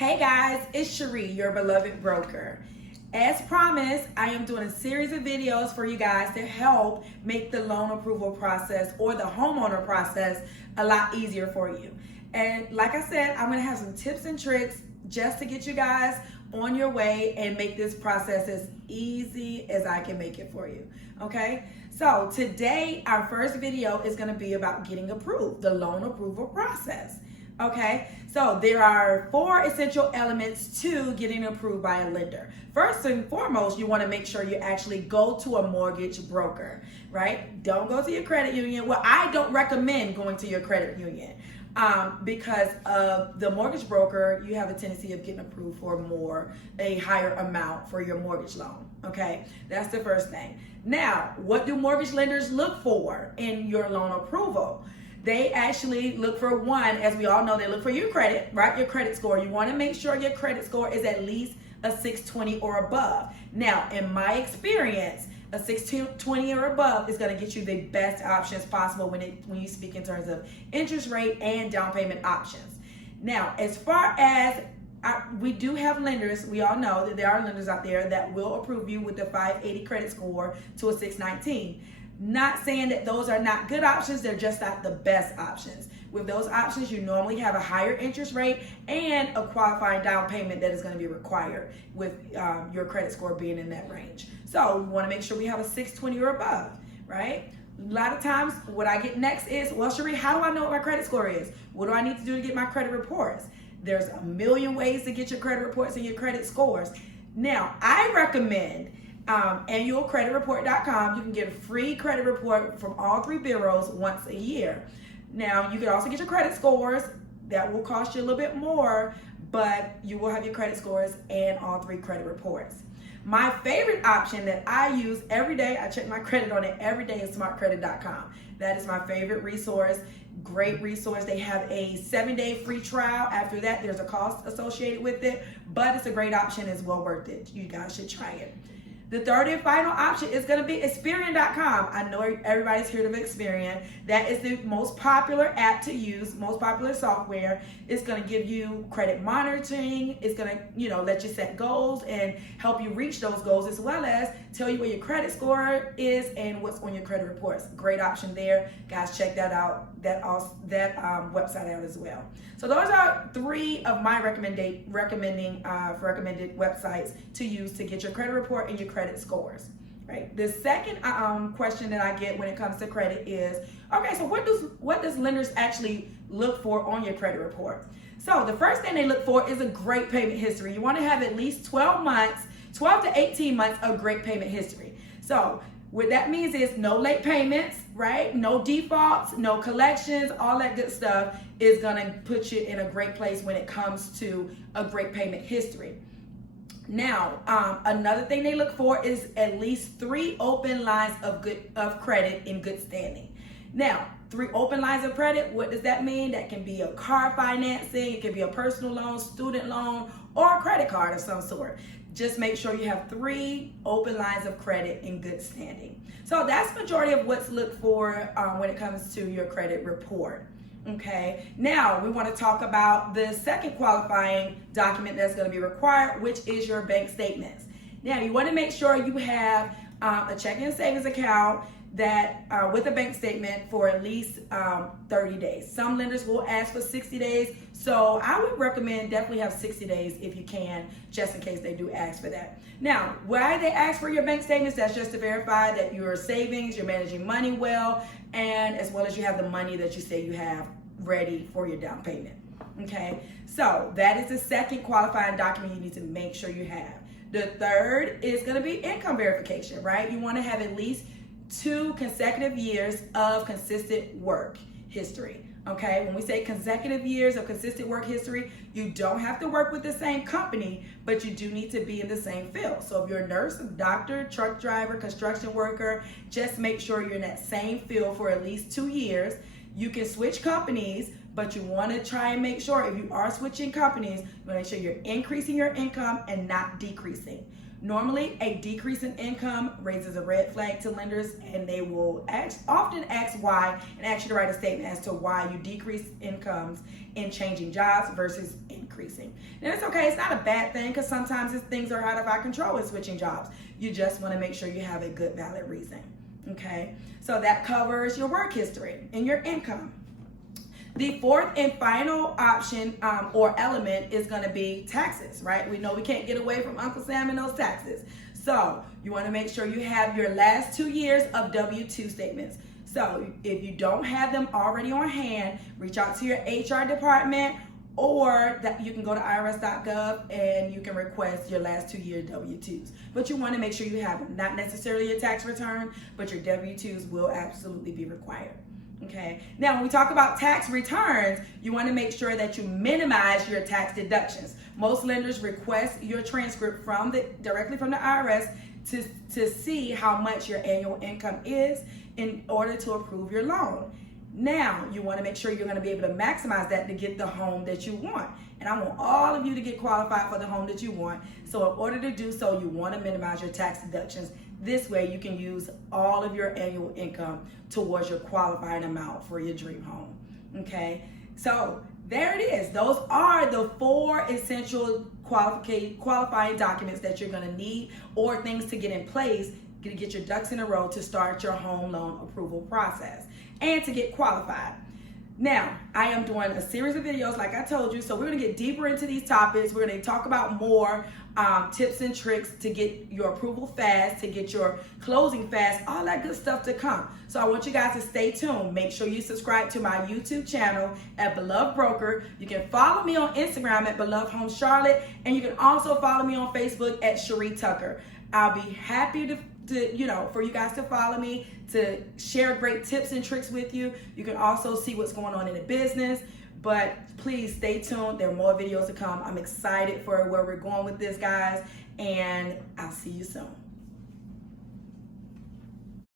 Hey guys, it's Cherie, your beloved broker. As promised, I am doing a series of videos for you guys to help make the loan approval process or the homeowner process a lot easier for you. And like I said, I'm gonna have some tips and tricks just to get you guys on your way and make this process as easy as I can make it for you, okay? So today, our first video is gonna be about getting approved, the loan approval process. Okay, so there are 4 essential elements to getting approved by a lender. First and foremost, you want to make sure you actually go to a mortgage broker, right? Don't go to your credit union. Well, I don't recommend going to your credit union because of the mortgage broker, you have a tendency of getting approved for a higher amount for your mortgage loan. Okay, that's the first thing. Now, what do mortgage lenders look for in your loan approval? They actually look for one, as we all know, they look for your credit, right? Your credit score. You want to make sure your credit score is at least a 620 or above. Now, in my experience, a 620 or above is going to get you the best options possible when you speak in terms of interest rate and down payment options. Now, as far as we do have lenders, we all know that there are lenders out there that will approve you with a 580 credit score to a 619. Not saying that those are not good options, they're just not the best options. With those options, you normally have a higher interest rate and a qualifying down payment that is going to be required with your credit score being in that range. So we want to make sure we have a 620 or above, right? A lot of times what I get next is, well, Cherie, how do I know what my credit score is? What do I need to do to get my credit reports? There's a million ways to get your credit reports and your credit scores. Now, I recommend annualcreditreport.com. You can get a free credit report from all 3 bureaus once a year. Now, you can also get your credit scores. That will cost you a little bit more, but you will have your credit scores and all 3 credit reports. My favorite option that I use every day, I check my credit on it every day, is smartcredit.com. That is my favorite resource. Great resource. They have a 7-day free trial. After that, there's a cost associated with it, but it's a great option. It's well worth it. You guys should try it. The third and final option is going to be Experian.com. I know everybody's heard of Experian. That is the most popular app to use, most popular software. It's going to give you credit monitoring. It's going to, let you set goals and help you reach those goals, as well as tell you where your credit score is and what's on your credit reports. Great option there. Guys, check that out, that website out as well. So those are 3 of my recommended websites to use to get your credit report and your credit scores. Right. The second question that I get when it comes to credit is, okay, so what does lenders actually look for on your credit report? So the first thing they look for is a great payment history. You want to have at least 12 to 18 months of great payment history. So what that means is no late payments, right? No defaults, no collections, all that good stuff is gonna put you in a great place when it comes to a great payment history. Now, another thing they look for is at least 3 open lines of credit in good standing. Now, 3 open lines of credit, what does that mean? That can be a car financing, it can be a personal loan, student loan, or a credit card of some sort. Just make sure you have 3 open lines of credit in good standing. So that's the majority of what's looked for when it comes to your credit report. Okay, now we want to talk about the second qualifying document that's going to be required, which is your bank statements. Now, you want to make sure you have a checking and savings account that with a bank statement for at least 30 days. Some lenders will ask for 60 days, so I would recommend definitely have 60 days if you can, just in case they do ask for that. Now, why they ask for your bank statements? That's just to verify that your savings, you're managing money well, and as well as you have the money that you say you have ready for your down payment. Okay, so that is the second qualifying document you need to make sure you have. The third is going to be income verification, right? You want to have at least 2 consecutive years of consistent work history. Okay, when we say consecutive years of consistent work history, you don't have to work with the same company, but you do need to be in the same field. So if you're a nurse, a doctor, truck driver, construction worker, just make sure you're in that same field for at least 2 years. You can switch companies, but you want to try and make sure if you are switching companies, you want to make sure you're increasing your income and not decreasing. Normally, a decrease in income raises a red flag to lenders, and they will often ask why and ask you to write a statement as to why you decrease incomes in changing jobs versus increase. increasing. And it's okay, it's not a bad thing, because sometimes things are out of our control in switching jobs. You just want to make sure you have a good, valid reason. Okay, so that covers your work history and your income. The fourth and final option or element is going to be taxes, right? We know we can't get away from Uncle Sam and those taxes. So you want to make sure you have your last 2 years of W-2 statements. So if you don't have them already on hand, reach out to your HR department, or that you can go to irs.gov and you can request your last 2 year W-2s. But you want to make sure you have them, not necessarily a tax return, but your W-2s will absolutely be required. Okay. Now, when we talk about tax returns, you want to make sure that you minimize your tax deductions. Most lenders request your transcript directly from the IRS to see how much your annual income is in order to approve your loan. Now, you want to make sure you're going to be able to maximize that to get the home that you want. And I want all of you to get qualified for the home that you want. So in order to do so, you want to minimize your tax deductions. This way you can use all of your annual income towards your qualifying amount for your dream home. Okay, so there it is. Those are the 4 essential qualifying documents that you're going to need, or things to get in place to get your ducks in a row to start your home loan approval process and to get qualified. Now, I am doing a series of videos, like I told you, so we're going to get deeper into these topics. We're going to talk about more tips and tricks to get your approval fast, to get your closing fast, all that good stuff to come. So I want you guys to stay tuned. Make sure you subscribe to my YouTube channel at Beloved Broker. You can follow me on Instagram at Beloved Home Charlotte, and you can also follow me on Facebook at Cherie Tucker. I'll be happy to for you guys to follow me, to share great tips and tricks with you. You can also see what's going on in the business, but please stay tuned. There are more videos to come. I'm excited for where we're going with this, guys, and I'll see you soon.